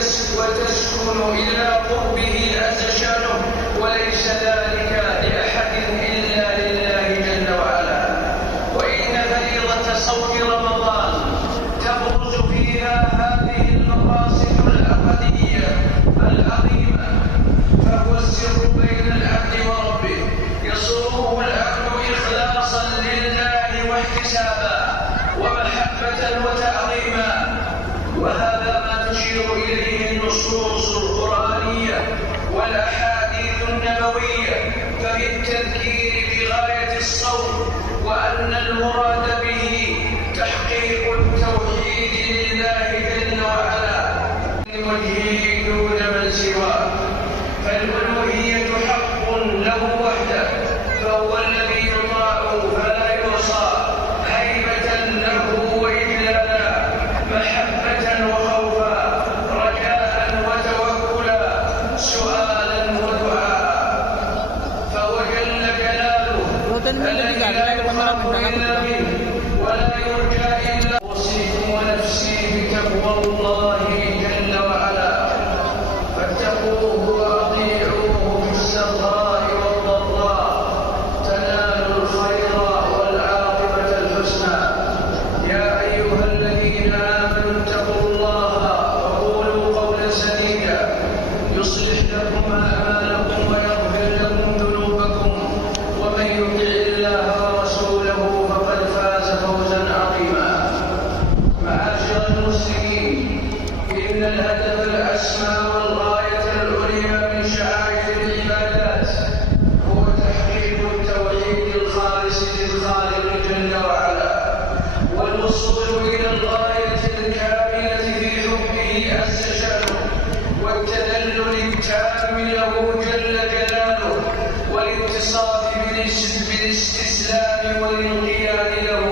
وتسكن إلى قربه عز شانه، وليس ذلك لأحد إلا لله جل وعلا. وإن فريضة صوم رمضان تبرز فيها هذه المقاصد الأبدية العظيمة، فهو السر بين العبد وربه، يصومه العبد إخلاصا لله واحتسابا ومحبة وتعظيما، وهذا ما تشير إليه النصوص القرآنية والأحاديث النبوية. ففي التذكير بغاية الصوم وأن المراد به تحقيق التوحيد لله جل وعلا وجهه دون من سواه، فالألوهية حق له وحده، فهو الذي يطاع فلا يعصى هيبة له وإجلالا، محبة وخوفا، رجاء وتوكلا، سؤالا ودعاء، فهو جل جلاله الذي لا يخاف إلا منه ولا يرجى إلا. أوصيكم ونفسي بتقوى الله جل وعلا، فاتقوه وأطيعوه في السراء والضراء تنالوا الخير والعاقبة الحسنى. يا أيها الذين آمنوا اتقوا الله وقولوا قولا سديدا يصلح لكم أعمالكم ويغفر لكم ذنوبكم، ومن يطع الله ورسوله فقد فاز فوزا عظيما. معاشر المسلمين، إن الهدف الأسمى والغاية العليا من شعائر العبادات هو تحقيق التوحيد الخالص للخالق جل وعلا، والوصول إلى الغاية الكاملة في حبه عز شأنه، والتذلل التام له جل جلاله، والاتصاف بالاستسلام والانقياد له